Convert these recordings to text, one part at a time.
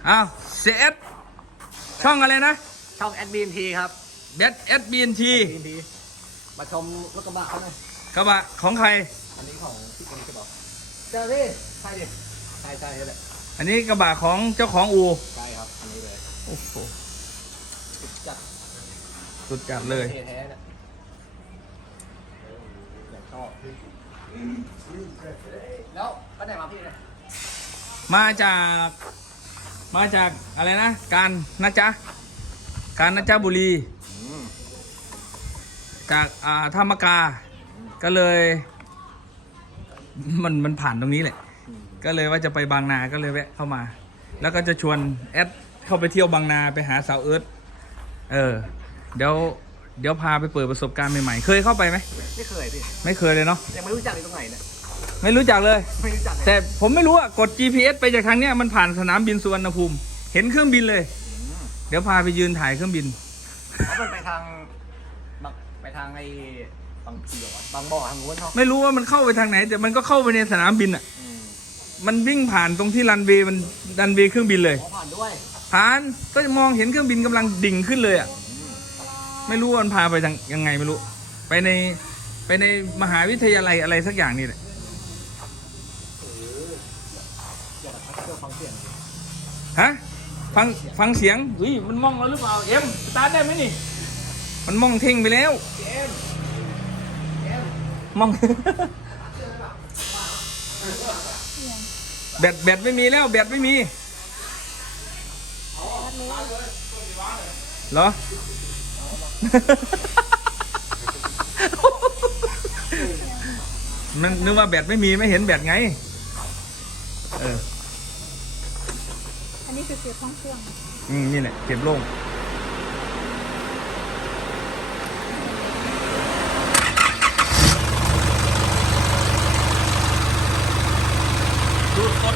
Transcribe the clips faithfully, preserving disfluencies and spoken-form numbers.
อ้าวเซสช่องอะไรนะช่องแอดบีนทีครับเบสเอสบีเอ็นทีบีนทีมาชมรถกระบะเขาหน่อยกระบะของใครอันนี้ของพี่เอ็มใช่ป่ะเจ้าพี่ใช่ดิใช่ใช่ใช่เลยอันนี้กระบะของเจ้าของอูใช่ครับอันนี้เลยโอ้โหจัดสุดจัดเลยเท่แท้เนี่ยอยากชอบแล้วไปไหนมาพี่เนี่ยมาจากมาจากอะไรนะ การนะจ๊ะการนะจ๊ะบุรีจากอ่าธรรมกาก็เลยมันมันผ่านตรงนี้แหละก็เลยว่าจะไปบางนาก็เลยแวะเข้ามา แล้วก็จะชวนแอดเข้าไปเที่ยวบางนาไปหาสาวเอิร์ธเออเดี๋ยวเดี๋ยวพาไปเปิดประสบการณ์ใหม่ๆเคยเข้าไปไหมไม่เคยพี่ไม่เคยเลยเนาะยังไม่รู้จักเลยตรงไหนเนี่ยไม่รู้จักเลยไม่รู้จักเลยแต่ผมไม่รู้อะกด จี พี เอส ไปจากทางเนี้ยมันผ่านสนามบินสุวรรณภูมิเห็นเครื่องบินเลย เดี๋ยวพาไปยืนถ่ายเครื่องบินเพราะมันไปทางบางไปทางไอ้บางพีเหรอวะบางบ่อทางนู้นเนาะไม่รู้ว่ามันเข้าไปทางไหน แต่มันก็เข้าไปในสนามบินอะอืมมันวิ่งผ่านตรงที่รันเวย์มันรันเวย์เครื่องบินเลยขอผ่านด้วยผ่านก็มองเห็นเครื่องบินกำลังดิ่งขึ้นเลยอะไม่รู้ว่ามันพาไปทางยังไงไม่รู้ ไปในไปในมหาวิทยาลัยอะไรสักอย่างนี่แหละอยากจะเชื่อฟังเสียงฮะฟังฟังเสียงอุ้ยมันมองเราหรือเปล่าเอ็มสตาร์ทได้ไหมนี่มันมองเท่งไปแล้วเอ็มเอ็มมอง แบตแบตไม่มีแล้วแบตไม่มีเหรอ มันนึกว่าแบตไม่มีไม่เห็นแบตไงเอออันนี้คือเก็บห้องเครื่องอืมนี่แหละเก็บโล่งดูรถ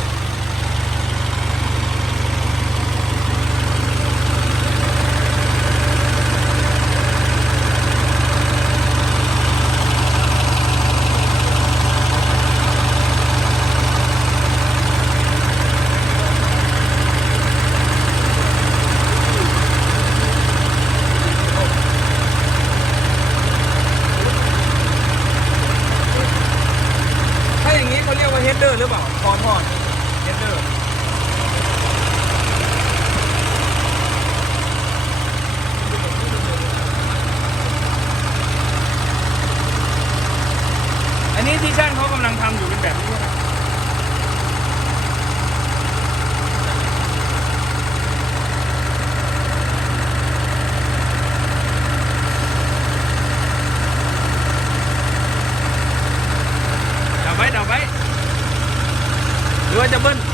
ถ้าอย่างนี้เขาเรียกว่าเฮดเดอร์หรือเปล่าคอทอดเฮดเดอร์อันนี้ที่ช่างเขากำลังทำอยู่เป็นแบบนี้ใช่ไหมดับไว้ดับไว้หรือว่าจะเบิ้ล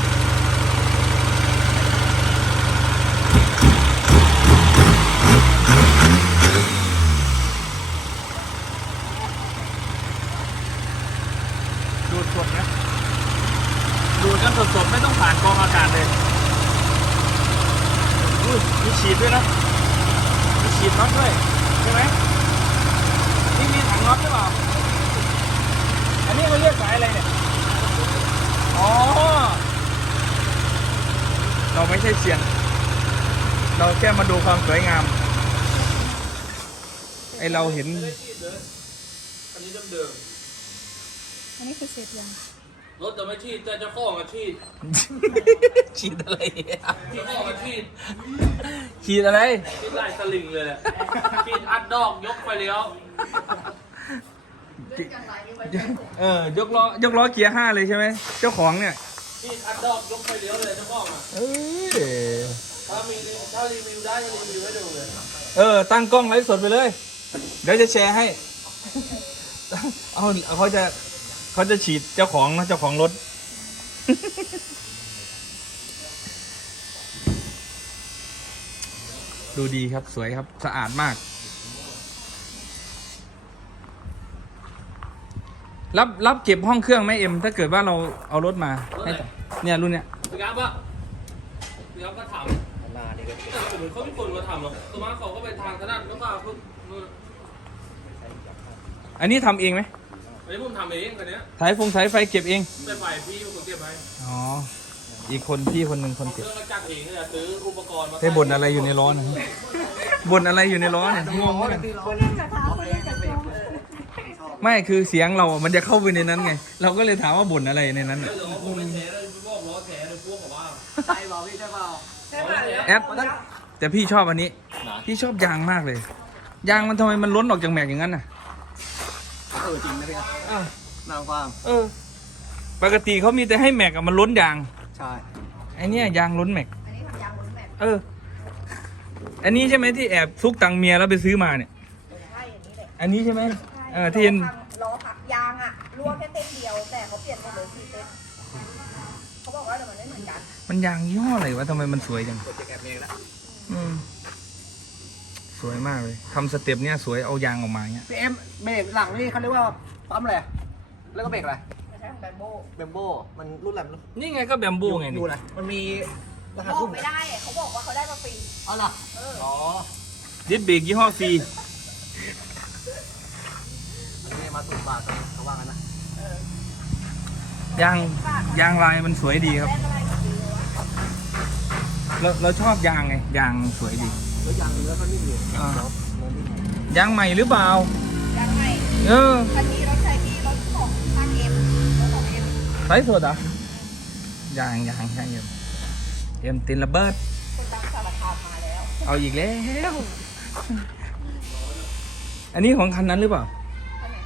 ดูดสดนะดูดกันสดๆไม่ต้องผ่านกรองอากาศเลยอุ้ยมีฉีดด้วยนะมีฉีดน็อตด้วยใช่ไหมนี่มีถังน็อตหรือเปล่าอันนี้เขาเรียกสายอะไรเนี่ยอ๋อเราไม่ใช่เซียนเราแค่มาดูความสวยงามไอเราเห็นอันนี้เดิมอันนี้คือเสร็จยังๆรถจะไม่ชีดแต่เจ้าของอะชีดฉีดอะไรเจ้าของอะชีดฉีดอะไรชีดไล่สลิงเลยแหละชีดอัดดอกยกไฟเลี้ยวเออยกล้อยกล้อเกียร์ห้าเลยใช่ไหมเจ้าของเนี่ยชีดอัดดอกยกไฟเลี้ยวเลยเจ้าของอะเออถ้ามีถ้ารีวิวได้จะรีวิวให้ดูเลยเออตั้งกล้องไลฟ์สดไปเลย เดี๋ยวจะแชร์ให้ เอาเขาจะเขาจะฉีดเจ้าของนะเจ้าของรถ ดูดีครับสวยครับสะอาดมาก รับรับเก็บห้องเครื่องไหมเอ็ม ถ้าเกิดว่าเราเอารถมาให้ต่อเนี่ยรุ่นเนี้ยพี่ครับว่าพี่ครับก็ทหน้านี่ก็ำแต่ผมเห็นเขาไม่คนมาทำหรอกสมาร์ทเขาก็ไปทางถนัดแล้วก็พวกนู่นอันนี้ทำเองไหมอันนี้ผมทำเองคันเนี้ยสายฟงสายไฟเก็บเองไปไฟพี่ผมเก็บไว้อ๋ออีกคนพี่คนหนึ่งคนเจ็บเรื่องมาจัดเองเนี่ยซื้ออุปกรณ์มาได้บ่นอะไรอยู่ในล้อนะบ่นอะไรอยู่ในล้อเนี่ยงงมากคุณเล่นกับเท้าคุณเล่นกับตัวไม่คือเสียงเราอะมันจะเข้าไปในนั้นไง เราก็เลยถามว่าบ่นอะไรในนั้นอะเดี๋ยวผมเป็นแท้เลยพวกล้อแท้เลยพวกแบบว่าใช่เปล่าพี่ใช่เปล่าแอดแต่พี่ชอบอันนี้ พี่ชอบยางมากเลย ยางมันทำไมมันล้นออกจากแม็กอย่างนั้นน่ะเออจริงนะพี่นะนางความเออ ปกติเขามีแต่ให้แม็กอะมันล้นยางใช่ไอเนี้ยยางล้นแม็กเออ อันนี้ใช่ไหมที่แอบซุกตังค์เมียแล้วไปซื้อมาเนี่ยใช่อย่างนี้แหละอันนี้ใช่ไหมเออที่เห็นล้อพักยางอ่ะรั่วแค่เส้นเดียวแต่เขาเปลี่ยนหมดเลยสี่เส้นเขาบอกว่าเดี๋ยวมันไม่เหมือนกันมันยางยี่ห้ออะไรวะทำไมมันสวยจังกดจะแกะเมงแล้วอืมสวยมากเลยทำสเต็ปเนี้ยสวยเอายางออกมาเนี้ยพี่เอ็มเบรกหลังนี่เขาเรียกว่าปั๊มอะไรแล้วก็เบรกอะไรไม่ใช่ของแบมโบ้เบมโบมันรุ่นอะไรไม่รู้นี่ไงก็แบมโบ้ไงดูนี่นะมันมีรหัสบอรุ่กนไม่ได้เขาบอกว่าเขาได้มาฟรีเอาล่ะอ๋อดิสเบรกยี่ห้อฟรีนี่มาสูบบาทเขาว่ากันนะยางยางลายมันสวยดีครับแลกอะไรกับฟรีเลยวะเราเราชอบยางไงยางสวยดีแล้วยางเนื้อก็นิ่มอยู่อ่าเนาะเนื้อนิ่มยางใหม่หรือเปล่ายังไงเออคันนี้รถใช้ที่รถของทางเอ็มรถของเอ็มไซส์สดเหรอ่ะยางยางยางเอ็มเอ็มตินระเบิดคนตามสารคามมาแล้วเอาอีกแล้ว อันนี้ของคันนั้นหรือเปล่าคันไหน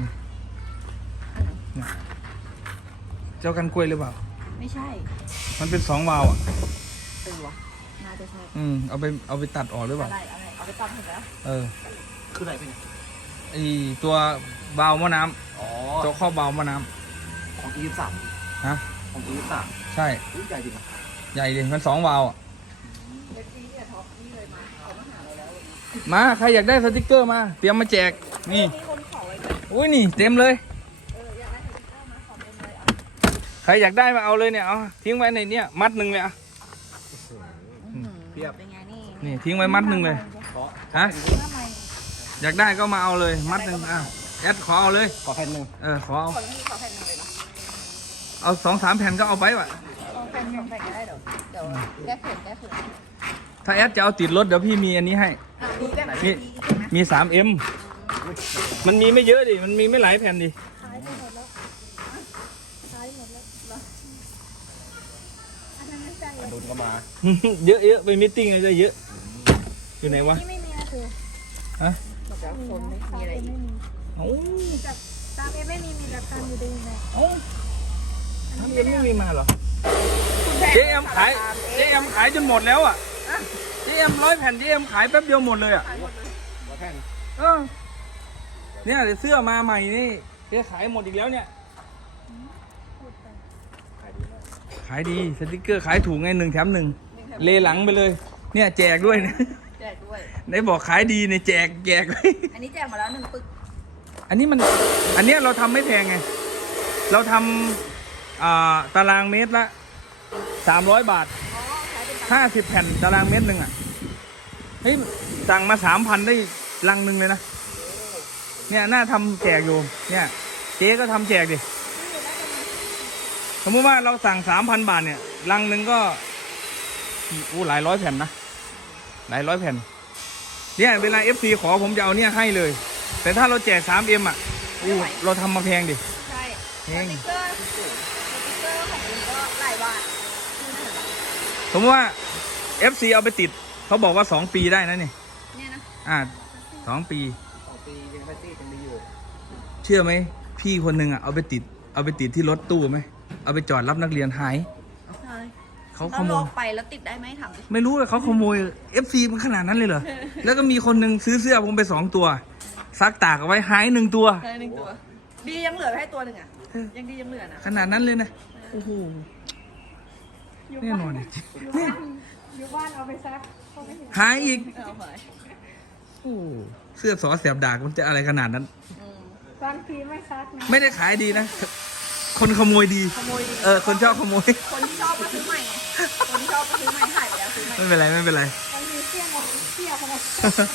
เจ้ากันกล้วยหรือเปล่าไม่ใช่มันเป็นสองวาล์วอ่ะเออวะน่าจะใช่อืมเอาไปเอาไปตัดออกหรือเปล่าอะไรอะไรเอาไปตั้งถึงแล้วเออคืออะไรพี่ไอตัววาล์วหม้อน้อ๋อำตัวครอบวาล์วหม้อน้ของอีสามำฮะของอีสามใช่อุ้ยใหญ่จริงอ่ะใหญ่เลยมันสองวาล์วอ่ะเล็กนี้เนี่ยท็อปนี่เลยมาเขามาหาเราแล้ววันนี้มาใครอยากได้สติกเกอร์มาเตรียมมาแจกนี่มีคนขอไว้ด้วยอุ้ยนี่เต็มเลยเอออยากได้สติ๊กเกอร์มาขอเป็นเลยอ่ะใครอยากได้มาเอาเลยเนี่ยเอาทิ้งไว้ในเนี้ยมัดหนึ่งเลยอ่ะเพียบเป็นไงนี่นี่ทิ้งไว้มัดหนึ่งเลยขอฮะทำไมอยากได้ก็มาเอาเลยมัดหนึ่งอ่ะแอดขอเอาเลยขอแผ่นหนึ่งเออขอเอาคนที่ขอแผ่นหนึ่งเลยนะเอาสองสามแผ่นก็เอาไปว่ะเอาแผ่นสองแผ่นก็ได้เดี๋ยวเดี๋ยวแก้เขินแก้เขินถ้าแอดจะเอาติดรถเดี๋ยวพี่มีอันนี้ให้อ่ะมีแบบไหนมีมีอีกไหมมีสามเอ็มมันมีไม่เยอะดิมันมีไม่หลายแผ่นดิขายไปหมดแล้วขายหมดแล้วเหรออันนั้นไม่ใช่เหรอดุนก็มาเยอะเยอะไปมิทติ้งเลยจะเยอะอยู่ไหนวะนี่ไม่มีนะคือฮะบอกแล้วคนไม่มีอะไรอีกเอ้าจากตามเอ็มไม่มีมีหลักการอยู่ดีไหมเอ้าทำเอ็มไม่มีมาเหรอเจเอ็มขายเจเอ็มขายจนหมดแล้วอ่ะเจเอ็มร้อยแผ่นเจเอ็มขายแป๊บเดียวหมดเลยอ่ะขายหมดเลยขอแผ่นเออเนี่ยเดี๋ยวเสื้อมาใหม่นี่เจ๊ขายหมดอีกแล้วเนี่ยพูดไปขายดีสติกเกอร์ขายถูกไงหนึ่งแถมหนึ่งเลหลังไปเลย เนี่ยแจกด้วยนะแจกด้วยไหนบอกขายดีเนี่ยแจกแจกเลยอันนี้แจกมาแล้วหนึ่งปึกอันนี้มันอันเนี้ยเราทำไม่แพงไง เราทำอ่าตารางเมตรละสามร้อยบาทอ๋อขายเป็นตังห้าสิบแผ่นตารางเมตรหนึ่งอ่ะเฮ้ยสั่งมาสามพันได้ลังหนึ่งเลยนะเนี่ยน่าทำแจกอยู่เนี่ยเจ๊ก็ทำแจกดิสมมติว่าเราสั่งสามพันบาทเนี่ยลังหนึ่งก็อู้หลายร้อยแผ่นนะหลายร้อยแผ่นเนี่ยเวลา เอฟ ซี ขอผมจะเอาเนี่ยให้เลย แต่ถ้าเราแจก สามเอ็ม อ่ะอู้เราทำมาแพงดิใช่แพสงติ๊กเกอร์สติ๊กเกอร์ของคุณก็หลายบาทสมมติว่า เอฟ ซี เอาไปติดเขาบอกว่าสองปีได้นะนี่เนี่ยนะอ่าสองปีสองปียังไม่ตียังมีอยู่เชื่อไหมพี่คนหนึ่งอ่ะเอาไปติด เอาไปติดที่รถตู้ไหมเอาไปจอดรับนักเรียนหายใช่เขาขเราโมลอย งไปแล้วติดได้ไหมถามดิไม่รู้เลยเขาขโมย เอฟ ซี มันขนาดนั้นเลยเหรอ แล้วก็มีคนหนึ่งซื้อเสื้อผมไปสองตัว ซักตากเอาไว้หายหนึ่งตัวได้หนึ่งตัว ดียังเหลือให้ตัวหนึ่งอ่ะ ยังดียังเหลือนะขนาดนั้นเลยนะโอ้โหแน่นอนอยู่บ้านเอาไปซักเขาไม่เห็นหายอีกเอาไปโอ้โหเสื้อสอแสบดากมันจะอะไรขนาดนั้นบางทีไม่ซักนะไม่ได้ขายดีนะ คนขโมยดีขโมยดีเออ คนชอบขโมยคนที่ชอบก็ซื้อใหม่ไงคนที่ชอบก็ซื้อใหม่หายไปแล้วซื้อใหม่ไม่เป็นไรไม่เป็นไรบางทีเสี่ยงเอาเสี่ยงเขาเลย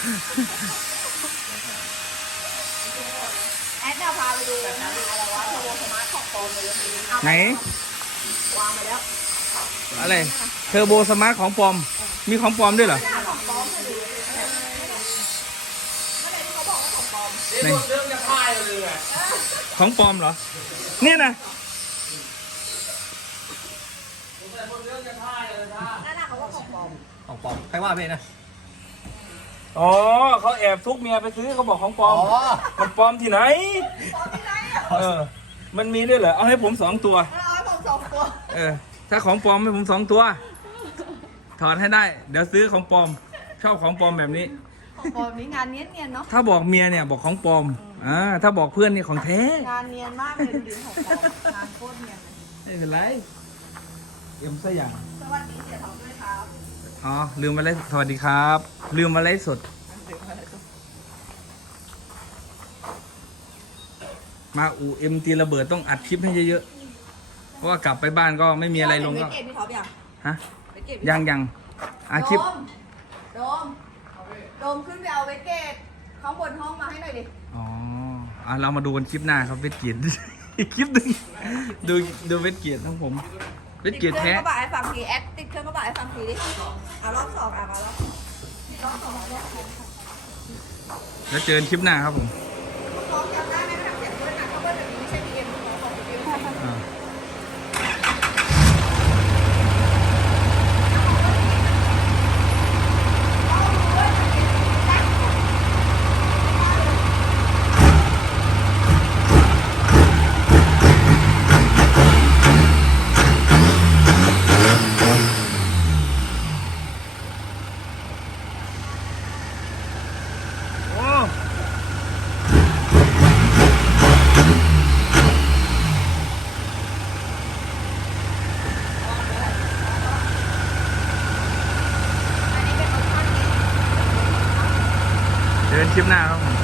แอดเดี๋ยวพาไปดูนะอะไรวะโทรสมาร์ทของปลอมเลยเอาไหนวางไปแล้วอะไรเทอร์โบสมาร์ทของปลอม มีของปลอมด้วยเหรอหน้าของปลอมเลยเมื่อไหร่ที่เขาบอกว่าของปลอมนี่พวกเรื่องจะพ่ายเลยไงของปลอมเหรอ เนี่ยนะผมแต่พวกเรื่องจะพ่ายเลยท่าหน้าหน้าเขาว่าของปลอมของปลอมใครว่าเพลงนะอ๋อเขาแอบซุกเมียไปซื้อเขาบอกของปลอ๋ออม มันปลอมที่ไหนปลอมที่ไหนอ่ะเออ มันมีด้วยเหรอ เอาให้ผมสองตัวมันเอาให้ผมสองตัวเออ ถ้าของปลอมให้ผมสองตัว ถอนให้ได้ เดี๋ยวซื้อของปลอม ชอบของปลอมแบบนี้ของปลอมนี้งานเนียนๆเนาะถ้าบอกเมียเนี่ยบอกของปลอม อ่า ถ้าบอกเพื่อนนี่ของแท้งานเนียนมากเลยดูดิของปลอมงานโคตรเนียนเลยไม่เป็นไรเอ็มซะอย่างสวัสดีเสียทองด้วยครับอ๋อ ลืมมาไลฟ์สวัสดีครับ ลืมมาไลฟ์สด มาอูเอ็มตีระเบิดต้องอัดคลิปให้เยอะๆ เพราะว่ากลับไปบ้านก็ไม่มีอะไรลงก็เวทเกตพี่ท็อปยังฮะเวทเกตยังยังอาคลิปโดมโดมโดมขึ้นไปเอาเวทเกตข้างบนห้องมาให้หน่อยดิอ๋ออ่ะเรามาดูกันคลิปหน้าครับเวทเกียรติ อีกคลิปหนึ่งดูดูเวทเกียรติของผม เวทเกียรติติดเครื่แท้องกระบะให้ฟังทีแอดติดเครื่องกระบะให้ฟังทีดิอ่ะรอบสองอ่ะมารอบรอบสองรอบสองแล้วเจอกันคลิปหน้าครับผมน้องจำได้ไหมว่าทำเสียงด้วยนะเขาเบิ้ลแบบนี้ไม่ใช่พีเอ็มของของพีเอ็มอ่าโอ้อันนี้เป็นรถคันนี้เจอกันคลิปหน้าครับผม